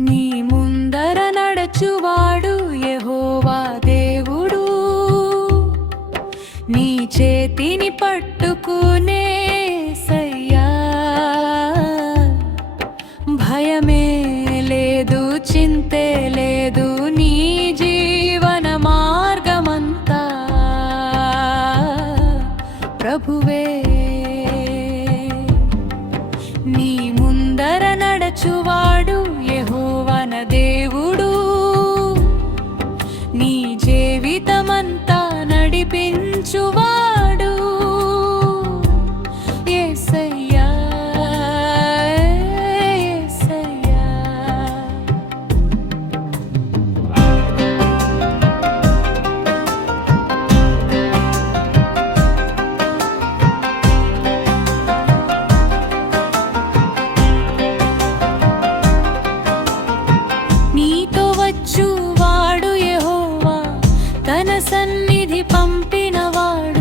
నీ ముందర నడచువాడు ఎహోవా దేవుడు. నీ చేతిని పట్టుకునే సయ్యా. భయమే లేదు చింతే లేదు నీ జీవన మార్గమంతా. ప్రభువే నీ ముందర నడచువాడు జీవితమంతా నడిపించువా? నిధి పంపినవాడు.